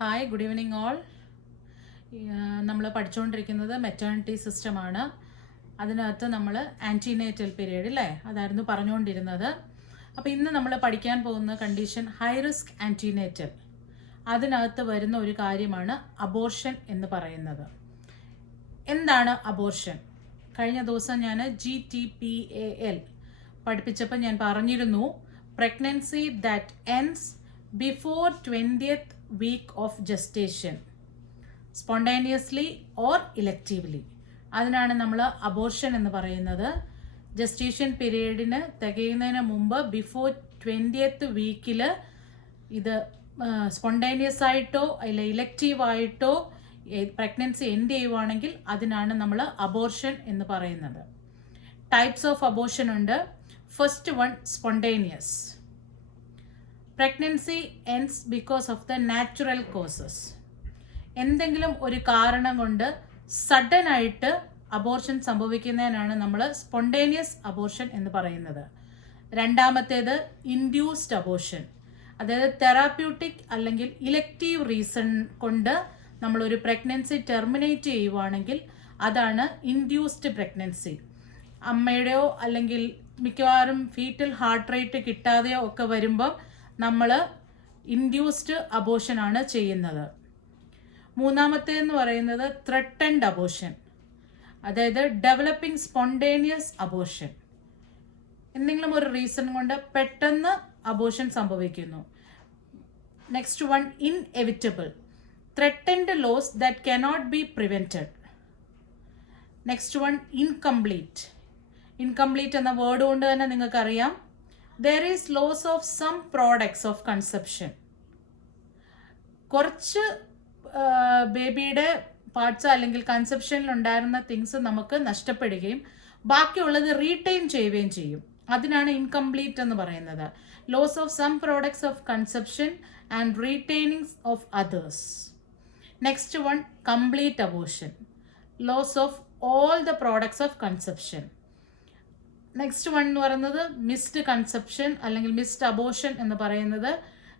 Hi, good evening all. നമ്മൾ പഠിച്ചുകൊണ്ടിരിക്കുന്നത് maternity സിസ്റ്റമാണ്. അതിനകത്ത് നമ്മൾ ആൻറ്റിനേറ്റൽ പീരീഡ് അല്ലേ, അതായിരുന്നു പറഞ്ഞുകൊണ്ടിരുന്നത്. അപ്പോൾ ഇന്ന് നമ്മൾ പഠിക്കാൻ പോകുന്ന കണ്ടീഷൻ ഹൈ റിസ്ക് ആൻറ്റിനേറ്റൽ. അതിനകത്ത് വരുന്ന ഒരു കാര്യമാണ് അബോർഷൻ എന്ന് പറയുന്നത്. എന്താണ് അബോർഷൻ? കഴിഞ്ഞ ദിവസം ഞാൻ GTPAL പഠിപ്പിച്ചപ്പോൾ ഞാൻ പറഞ്ഞിരുന്നു, pregnancy that ends before 20th week of gestation, spontaneously or electively. അതിനാണ് നമ്മൾ അബോർഷൻ എന്ന് പറയുന്നത്. ജസ്റ്റേഷൻ പീരീഡിന് തികയുന്നതിന് മുമ്പ് ബിഫോർ 20th വീക്കിൽ ഇത് സ്പോണ്ടേനിയസ് ആയിട്ടോ അല്ല ഇലക്റ്റീവായിട്ടോ പ്രഗ്നൻസി എൻഡ് ചെയ്യുവാണെങ്കിൽ അതിനാണ് നമ്മൾ അബോർഷൻ എന്ന് പറയുന്നത്. ടൈപ്സ് ഓഫ് അബോർഷൻ ഉണ്ട്. First one, spontaneous. Pregnancy ends because of the natural causes. എന്തെങ്കിലും ഒരു കാരണം കൊണ്ട് സഡൻ ആയിട്ട് അബോർഷൻ സംഭവിക്കുന്നതിനാണ് നമ്മൾ സ്പോണ്ടേനിയസ് അബോർഷൻ എന്ന് പറയുന്നത്. രണ്ടാമത്തേത് ഇൻഡ്യൂസ്ഡ് അബോർഷൻ. അതായത് തെറാപ്യൂട്ടിക് അല്ലെങ്കിൽ ഇലക്റ്റീവ് റീസൺ കൊണ്ട് നമ്മളൊരു പ്രഗ്നൻസി ടെർമിനേറ്റ് ചെയ്യുവാണെങ്കിൽ അതാണ് ഇൻഡ്യൂസ്ഡ് പ്രഗ്നൻസി. അമ്മയുടെയോ അല്ലെങ്കിൽ മിക്കവാറും ഫീറ്റൽ ഹാർട്ട് റേറ്റ് കിട്ടാതെയോ ഒക്കെ വരുമ്പം നമ്മൾ ഇൻഡ്യൂസ്ഡ് അബോർഷനാണ് ചെയ്യുന്നത്. മൂന്നാമത്തേന്ന് പറയുന്നത് ത്രെട്ടൻഡ് അബോർഷൻ, അതായത് ഡെവലപ്പിംഗ് സ്പോണ്ടേനിയസ് അബോർഷൻ. എന്തെങ്കിലും ഒരു റീസൺ കൊണ്ട് പെട്ടെന്ന് അബോർഷൻ സംഭവിക്കുന്നു. Next one, inevitable. Threatened loss that cannot be prevented. Next one, incomplete. Incomplete എന്ന വേർഡ് കൊണ്ട് തന്നെ നിങ്ങൾക്കറിയാം, there is loss of some products of conception. കുറച്ച് ബേബിയുടെ പാർട്സ് അല്ലെങ്കിൽ കൺസെപ്ഷനിൽ ഉണ്ടായിരുന്ന തിങ്സ് നമുക്ക് നഷ്ടപ്പെടുകയും ബാക്കിയുള്ളത് റീറ്റെയിൻ ചെയ്യുകയും ചെയ്യും. അതിനാണ് ഇൻകംപ്ലീറ്റ് എന്ന് പറയുന്നത്. Loss of some products of conception and retaining of others. Next one, complete abortion. Loss of all the products of conception. Next one എന്ന് പറയുന്നത് മിസ്ഡ് കൺസെപ്ഷൻ അല്ലെങ്കിൽ മിസ്ഡ് അബോർഷൻ എന്ന് പറയുന്നത്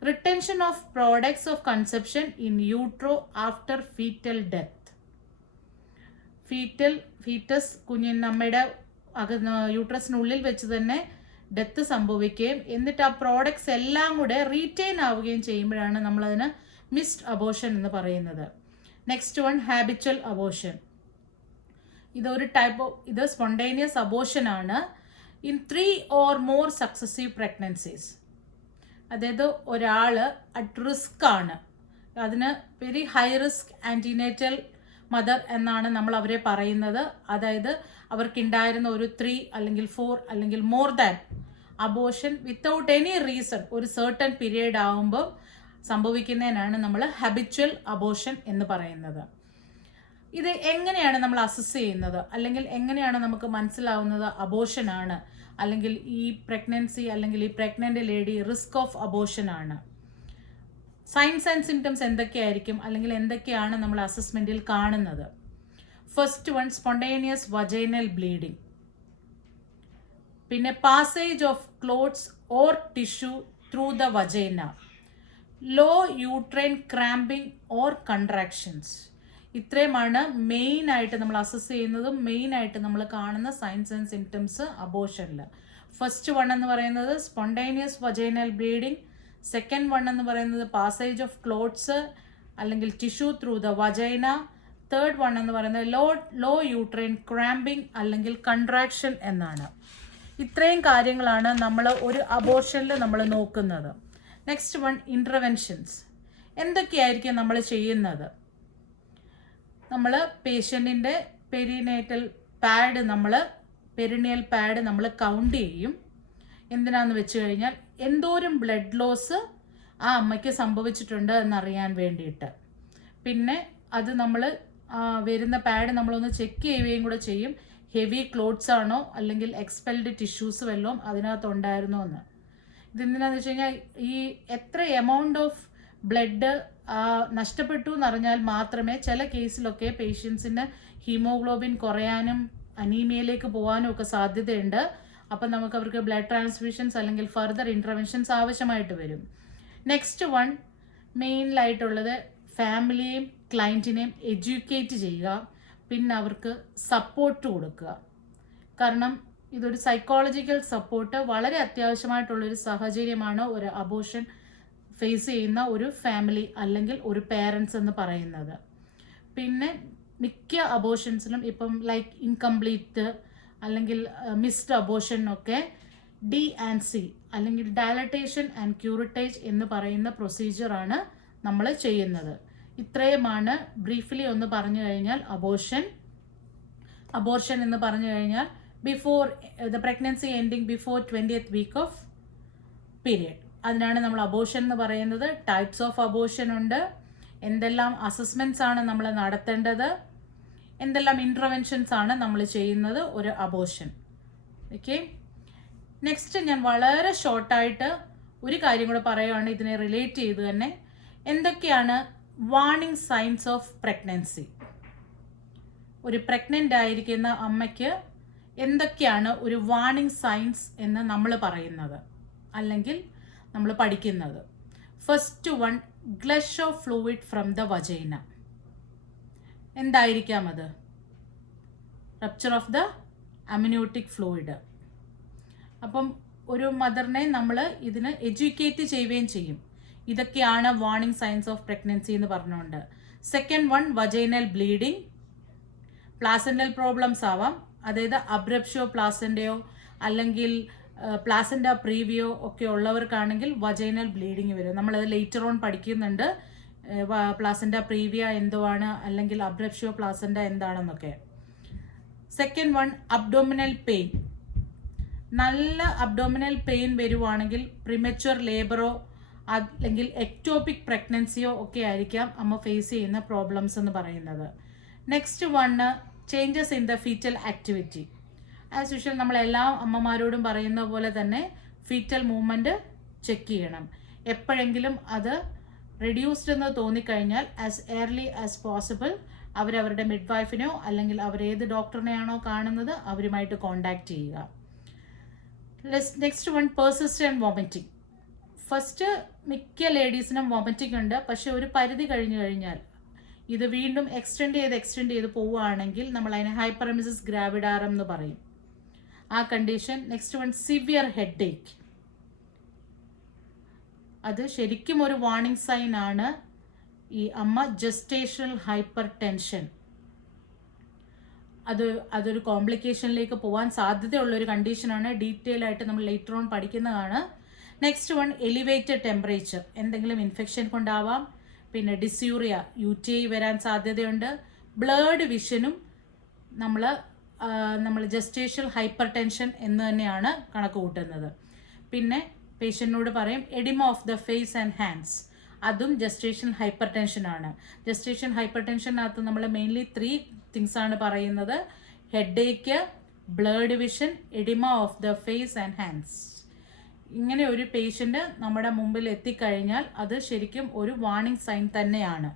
retention of products of conception in utero after foetal death. Foetus കുഞ്ഞിനമ്മയുടെ യൂട്രസിനുള്ളിൽ വെച്ച് തന്നെ death സംഭവിക്കുകയും എന്നിട്ട് ആ പ്രോഡക്ട്സ് എല്ലാം കൂടെ റീറ്റെയിൻ ആവുകയും ചെയ്യുമ്പോഴാണ് നമ്മളതിന് മിസ്ഡ് അബോർഷൻ എന്ന് പറയുന്നത്. Next one, habitual abortion. ഇതൊരു ഇത് സ്പോണ്ടേനിയസ് അബോർഷൻ ആണ് in 3 or more successive pregnancies. അതായത് ഒരാൾ അറ്റ് റിസ്ക് ആണ്, അതിന് very high risk antenatal mother എന്നാണ് നമ്മൾ അവരെ പറയുന്നത്. അതായത് അവർക്കുണ്ടായിരുന്ന ഒരു 3 അല്ലെങ്കിൽ 4 അല്ലെങ്കിൽ more than abortion without any reason ഒരു സർട്ടൻ പീരീഡ് ആകുമ്പോൾ സംഭവിക്കുന്നതിനാണ് നമ്മൾ ഹാബിച്വൽ അബോർഷൻ എന്ന് പറയുന്നത്. ഇത് എങ്ങനെയാണ് നമ്മൾ അസസ് ചെയ്യുന്നത് അല്ലെങ്കിൽ എങ്ങനെയാണ് നമുക്ക് മനസ്സിലാവുന്നത് അബോർഷൻ ആണ് അല്ലെങ്കിൽ ഈ പ്രഗ്നൻസി അല്ലെങ്കിൽ ഈ pregnant lady risk of abortion ആണ്? സൈൻസ് ആൻഡ് സിംറ്റംസ് എന്തൊക്കെയായിരിക്കും അല്ലെങ്കിൽ എന്തൊക്കെയാണ് നമ്മൾ അസസ്മെൻറ്റിൽ കാണുന്നത്? First one, spontaneous vaginal bleeding. പിന്നെ passage of clots or tissue through the vagina. Low uterine cramping or contractions. ഇത്രയുമാണ് മെയിനായിട്ട് നമ്മൾ അസസ് ചെയ്യുന്നതും മെയിനായിട്ട് നമ്മൾ കാണുന്ന സൈൻസ് ആൻഡ് സിംറ്റംസ് അബോർഷനിൽ. ഫസ്റ്റ് വൺ എന്ന് പറയുന്നത് spontaneous vaginal bleeding. Second one എന്ന് പറയുന്നത് പാസേജ് ഓഫ് ക്ലോത്ത്സ് അല്ലെങ്കിൽ tissue through the vagina. Third one എന്ന് പറയുന്നത് ലോ യൂട്രൈൻ ക്രാമ്പിംഗ് അല്ലെങ്കിൽ കൺട്രാക്ഷൻ എന്നാണ്. ഇത്രയും കാര്യങ്ങളാണ് നമ്മൾ ഒരു അബോർഷനിൽ നമ്മൾ നോക്കുന്നത്. Next one, interventions. എന്തൊക്കെയായിരിക്കും നമ്മൾ ചെയ്യുന്നത്? നമ്മൾ പേഷ്യൻറ്റിൻ്റെ പെരിനേറ്റൽ പാഡ് പെരിനിയൽ പാഡ് നമ്മൾ കൗണ്ട് ചെയ്യും. എന്തിനാന്ന് വെച്ച് കഴിഞ്ഞാൽ എന്തോരം ബ്ലഡ് ലോസ് ആ അമ്മയ്ക്ക് സംഭവിച്ചിട്ടുണ്ട് എന്നറിയാൻ വേണ്ടിയിട്ട്. പിന്നെ അത് നമ്മൾ വരുന്ന പാഡ് നമ്മളൊന്ന് ചെക്ക് ചെയ്യുകയും കൂടെ ചെയ്യും. ഹെവി ക്ലോത്ത്സ് ആണോ അല്ലെങ്കിൽ എക്സ്പെൽഡ് ടിഷ്യൂസ് വല്ലതും അതിനകത്തുണ്ടായിരുന്നോ എന്ന്. ഇതെന്തിനാന്ന് വെച്ച് കഴിഞ്ഞാൽ ഈ എത്ര എമൗണ്ട് ഓഫ് ബ്ലഡ് നഷ്ടപ്പെട്ടു എന്നറിഞ്ഞാൽ മാത്രമേ ചില കേസിലൊക്കെ പേഷ്യൻസിന് ഹീമോഗ്ലോബിൻ കുറയാനും അനീമിയയിലേക്ക് പോകാനും ഒക്കെ സാധ്യതയുണ്ട്. അപ്പം നമുക്ക് അവർക്ക് ബ്ലഡ് ട്രാൻസ്ഫ്യൂഷൻസ് അല്ലെങ്കിൽ ഫർദർ ഇൻ്റർവെൻഷൻസ് ആവശ്യമായിട്ട് വരും. നെക്സ്റ്റ് വൺ മെയിനിലായിട്ടുള്ളത് ഫാമിലിയെയും ക്ലയൻറ്റിനെയും എഡ്യൂക്കേറ്റ് ചെയ്യുക, പിന്നെ അവർക്ക് സപ്പോർട്ട് കൊടുക്കുക. കാരണം ഇതൊരു സൈക്കോളജിക്കൽ സപ്പോർട്ട് വളരെ അത്യാവശ്യമായിട്ടുള്ളൊരു സാഹചര്യമാണ് ഒരു അബോർഷൻ ഫേസ് ചെയ്യുന്ന ഒരു ഫാമിലി അല്ലെങ്കിൽ ഒരു പേരൻസ് എന്ന് പറയുന്നത്. പിന്നെ മിക്ക അബോർഷൻസിലും ഇപ്പം ലൈക്ക് ഇൻകംപ്ലീറ്റ് അല്ലെങ്കിൽ മിസ്ഡ് അബോർഷനൊക്കെ D&C അല്ലെങ്കിൽ ഡയലറ്റേഷൻ ആൻഡ് ക്യൂറിറ്റേജ് എന്ന് പറയുന്ന പ്രൊസീജിയറാണ് നമ്മൾ ചെയ്യുന്നത്. ഇത്രയുമാണ് ബ്രീഫ്ലി ഒന്ന് പറഞ്ഞു കഴിഞ്ഞാൽ അബോർഷൻ എന്ന് പറഞ്ഞു കഴിഞ്ഞാൽ before the pregnancy ending before 20th week of period. അതിനാണ് നമ്മൾ അബോർഷൻ എന്ന് പറയുന്നത്. ടൈപ്സ് ഓഫ് അബോർഷൻ ഉണ്ട്, എന്തെല്ലാം അസസ്മെൻറ്റ്സ് ആണ് നമ്മൾ നടത്തേണ്ടത്, എന്തെല്ലാം ഇൻ്റർവെൻഷൻസ് ആണ് നമ്മൾ ചെയ്യുന്നത് ഒരു അബോർഷൻ. ഓക്കെ, നെക്സ്റ്റ് ഞാൻ വളരെ ഷോർട്ടായിട്ട് ഒരു കാര്യം കൂടെ പറയുകയാണ് ഇതിനെ റിലേറ്റ് ചെയ്ത് തന്നെ. എന്തൊക്കെയാണ് വാർണിംഗ് സൈൻസ് ഓഫ് പ്രഗ്നൻസി? ഒരു പ്രഗ്നൻ്റ് ആയിരിക്കുന്ന അമ്മയ്ക്ക് എന്തൊക്കെയാണ് ഒരു വാർണിംഗ് സൈൻസ് എന്ന് നമ്മൾ പറയുന്നത് അല്ലെങ്കിൽ നമ്മൾ പഠിക്കുന്നത്? First one, gush of fluid from the vagina. എന്തായിരിക്കാം അത്? Rupture of the amniotic fluid. അപ്പം ഒരു മദറിനെ നമ്മൾ ഇതിന് എഡ്യൂക്കേറ്റ് ചെയ്യുകയും ചെയ്യും. ഇതൊക്കെയാണ് വാർണിംഗ് സൈൻസ് ഓഫ് പ്രഗ്നൻസി എന്ന് പറഞ്ഞുകൊണ്ട്. Second one, vaginal bleeding. Placental problems ആവാം, അതായത് അബ്രപ്ഷ്യോ പ്ലാസൻ്റെയോ അല്ലെങ്കിൽ പ്ലാസൻ്റ പ്രീവിയോ ഒക്കെ ഉള്ളവർക്കാണെങ്കിൽ വജൈനൽ ബ്ലീഡിങ് വരും. നമ്മളത് ലേറ്റർ ഓൺ പഠിക്കുന്നുണ്ട്, പ്ലാസൻ്റ പ്രീവിയ എന്തുവാണ് അല്ലെങ്കിൽ അബ്രപ്ഷ്യോ പ്ലാസൻ്റ എന്താണെന്നൊക്കെ. Second one, abdominal pain. നല്ല അബ്ഡോമിനൽ പെയിൻ വരുവാണെങ്കിൽ പ്രിമച്വർ ലേബറോ അല്ലെങ്കിൽ എക്ടോപിക് പ്രഗ്നൻസിയോ ഒക്കെ ആയിരിക്കാം അമ്മ ഫേസ് ചെയ്യുന്ന പ്രോബ്ലംസ് എന്ന് പറയുന്നത്. Next one, changes in the foetal activity. As usual നമ്മൾ എല്ലാ അമ്മമാരോടും പറയുന്ന പോലെ തന്നെ ഫീറ്റൽ മൂവ്മെൻറ്റ് ചെക്ക് ചെയ്യണം. എപ്പോഴെങ്കിലും അത് റെഡ്യൂസ്ഡ് എന്ന് തോന്നിക്കഴിഞ്ഞാൽ ആസ് ഏർലി ആസ് പോസിബിൾ അവരവരുടെ മിഡ് വൈഫിനെയോ അല്ലെങ്കിൽ അവരേത് ഡോക്ടറിനെയാണോ കാണുന്നത് അവരുമായിട്ട് കോണ്ടാക്ട് ചെയ്യുക. Next one, persistent vomiting. First മിക്ക ലേഡീസിനും വോമിറ്റിംഗ് ഉണ്ട്, പക്ഷെ ഒരു പരിധി കഴിഞ്ഞു കഴിഞ്ഞാൽ ഇത് വീണ്ടും എക്സ്റ്റെൻഡ് ചെയ്ത് പോവുകയാണെങ്കിൽ നമ്മൾ അതിനെ ഹൈപ്പറെമിസിസ് ഗ്രാവിഡാരം എന്ന് പറയും, ആ condition. Next one, severe headache. അത് ശരിക്കും ഒരു വാർണിംഗ് സൈൻ ആണ്. ഈ അമ്മ ജസ്റ്റേഷണൽ ഹൈപ്പർ ടെൻഷൻ, അതൊരു കോംപ്ലിക്കേഷനിലേക്ക് പോകാൻ സാധ്യതയുള്ളൊരു കണ്ടീഷനാണ്. ഡീറ്റെയിൽ ആയിട്ട് നമ്മൾ ലേറ്റർ ഓൺ പഠിക്കുന്നതാണ്. Next one, elevated temperature. എന്തെങ്കിലും ഇൻഫെക്ഷൻ കൊണ്ടാവാം. പിന്നെ ഡിസ്യൂറിയ, UTI വരാൻ സാധ്യതയുണ്ട്. ബ്ലേഡ് വിഷനും നമ്മൾ ജസ്റ്റേഷണൽ ഹൈപ്പർ ടെൻഷൻ എന്ന് തന്നെയാണ് കണക്ക് കൂട്ടുന്നത്. പിന്നെ പേഷ്യൻറ്റിനോട് പറയും oedema of the face and hands, അതും ജസ്റ്റേഷണൽ ഹൈപ്പർ ടെൻഷനാണ്. ജസ്റ്റേഷൻ ഹൈപ്പർ ടെൻഷനകത്ത് നമ്മൾ മെയിൻലി 3 തിങ്സ് ആണ് പറയുന്നത്: headache, blurred vision, oedema of the face and hands. ഇങ്ങനെ ഒരു പേഷ്യൻ്റ് നമ്മുടെ മുമ്പിൽ എത്തിക്കഴിഞ്ഞാൽ അത് ശരിക്കും ഒരു വാർണിംഗ് സൈൻ തന്നെയാണ്.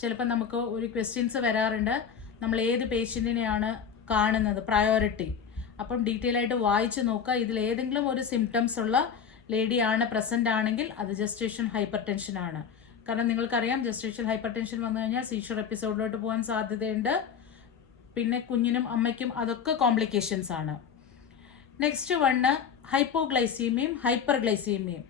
ചിലപ്പോൾ നമുക്ക് ഒരു ക്വസ്റ്റ്യൻസ് വരാറുണ്ട്, നമ്മൾ ഏത് പേഷ്യൻറ്റിനെയാണ് കാണുന്നത്, പ്രയോറിറ്റി. അപ്പം ഡീറ്റെയിൽ ആയിട്ട് വായിച്ച് നോക്കുക. ഇതിൽ ഏതെങ്കിലും ഒരു സിംറ്റംസ് ഉള്ള ലേഡിയാണ് പ്രസൻ്റ് ആണെങ്കിൽ അത് ജസ്റ്റേഷൻ ഹൈപ്പർ ടെൻഷനാണ്. കാരണം നിങ്ങൾക്കറിയാം ജസ്റ്റേഷൻ ഹൈപ്പർ ടെൻഷൻ വന്നു കഴിഞ്ഞാൽ സീഷർ എപ്പിസോഡിലോട്ട് പോകാൻ സാധ്യതയുണ്ട്. പിന്നെ കുഞ്ഞിനും അമ്മയ്ക്കും അതൊക്കെ കോംപ്ലിക്കേഷൻസ് ആണ്. നെക്സ്റ്റ് വണ്ണ്, ഹൈപ്പോഗ്ലൈസീമിയയും ഹൈപ്പർഗ്ലൈസീമിയയും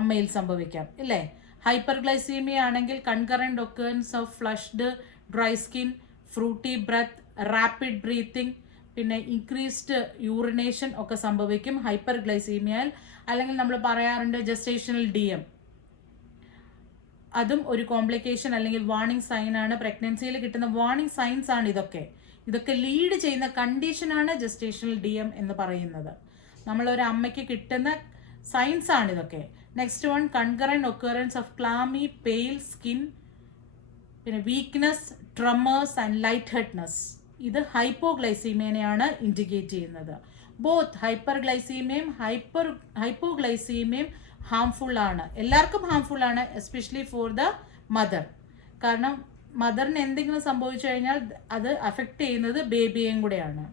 അമ്മയിൽ സംഭവിക്കാം, ഇല്ലേ? ഹൈപ്പർഗ്ലൈസീമിയ ആണെങ്കിൽ concurrent occurrence of flushed dry skin, fruity breath, rapid breathing, പിന്നെ ഇൻക്രീസ്ഡ് യൂറിനേഷൻ ഒക്കെ സംഭവിക്കും ഹൈപ്പർഗ്ലൈസീമിയയിൽ. അല്ലെങ്കിൽ നമ്മൾ പറയാറുണ്ട് ജസ്റ്റേഷണൽ DM, അതും ഒരു കോംപ്ലിക്കേഷൻ അല്ലെങ്കിൽ വാർണിംഗ് സൈൻ ആണ്. പ്രഗ്നൻസിയിൽ കിട്ടുന്ന വാർണിംഗ് സൈൻസ് ആണ് ഇതൊക്കെ ലീഡ് ചെയ്യുന്ന കണ്ടീഷനാണ് ജസ്റ്റേഷണൽ DM എന്ന് പറയുന്നത്. നമ്മളൊരു അമ്മയ്ക്ക് കിട്ടുന്ന സൈൻസ് ആണ് ഇതൊക്കെ. Next one, concurrent occurrence of clammy pale skin, പിന്നെ weakness, tremors and light headedness. ഇത് ഹൈപ്പോഗ്ലൈസീമിയനെയാണ് ഇൻഡിക്കേറ്റ് ചെയ്യുന്നത്. ബോത്ത് ഹൈപ്പർഗ്ലൈസീമിയയും ഹൈപ്പോഗ്ലൈസീമിയയും ഹാംഫുൾ ആണ്, എല്ലാവർക്കും ഹാംഫുൾ ആണ്, എസ്പെഷ്യലി ഫോർ ദ മദർ. കാരണം മദറിന് എന്തെങ്കിലും സംഭവിച്ചു കഴിഞ്ഞാൽ അത് അഫക്റ്റ് ചെയ്യുന്നത് ബേബിയെയും കൂടെയാണ്.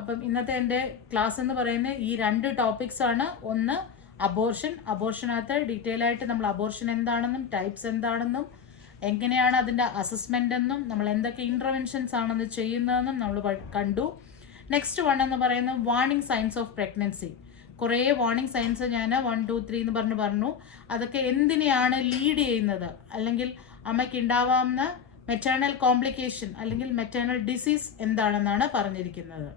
അപ്പം ഇന്നത്തെ എൻ്റെ ക്ലാസ് എന്ന് പറയുന്നത് ഈ 2 ടോപ്പിക്സ് ആണ്. ഒന്ന് അബോർഷനകത്ത് ഡീറ്റെയിൽ ആയിട്ട് നമ്മൾ അബോർഷൻ എന്താണെന്നും ടൈപ്സ് എന്താണെന്നും എങ്ങനെയാണ് അതിൻ്റെ അസസ്മെൻ്റ് എന്നും നമ്മൾ എന്തൊക്കെ ഇൻ്റർവെൻഷൻസ് ആണെന്ന് ചെയ്യുന്നതെന്നും നമ്മൾ കണ്ടു. നെക്സ്റ്റ് വൺ എന്ന് പറയുന്നത് വാർണിംഗ് സൈൻസ് ഓഫ് പ്രഗ്നൻസി. കുറേ വാർണിംഗ് സൈൻസ് ഞാൻ 1, 2, 3 എന്ന് പറഞ്ഞു. അതൊക്കെ എന്തിനെയാണ് ലീഡ് ചെയ്യുന്നത്, അല്ലെങ്കിൽ അമ്മയ്ക്ക് ഉണ്ടാവാവുന്ന മെറ്റേണൽ കോംപ്ലിക്കേഷൻ അല്ലെങ്കിൽ മെറ്റേണൽ ഡിസീസ് എന്താണെന്നാണ് പറഞ്ഞിരിക്കുന്നത്.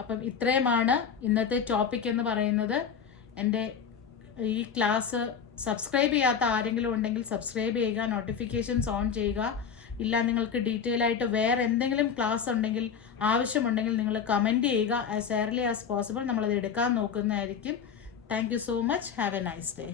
അപ്പം ഇത്രയുമാണ് ഇന്നത്തെ ടോപ്പിക് എന്ന് പറയുന്നത്. എൻ്റെ ഈ ക്ലാസ് സബ്സ്ക്രൈബ് ചെയ്യാത്ത ആരെങ്കിലും ഉണ്ടെങ്കിൽ സബ്സ്ക്രൈബ് ചെയ്യുക, നോട്ടിഫിക്കേഷൻസ് ഓൺ ചെയ്യുക. ഇല്ല നിങ്ങൾക്ക് ഡീറ്റെയിൽ ആയിട്ട് വേറെ എന്തെങ്കിലും ക്ലാസ് ഉണ്ടെങ്കിൽ ആവശ്യമുണ്ടെങ്കിൽ നിങ്ങൾ കമൻറ്റ് ചെയ്യുക. ആസ് ഏർലി ആസ് പോസിബിൾ നമ്മളത് എടുക്കാൻ നോക്കുന്നതായിരിക്കും. Thank you so much. Have a nice day.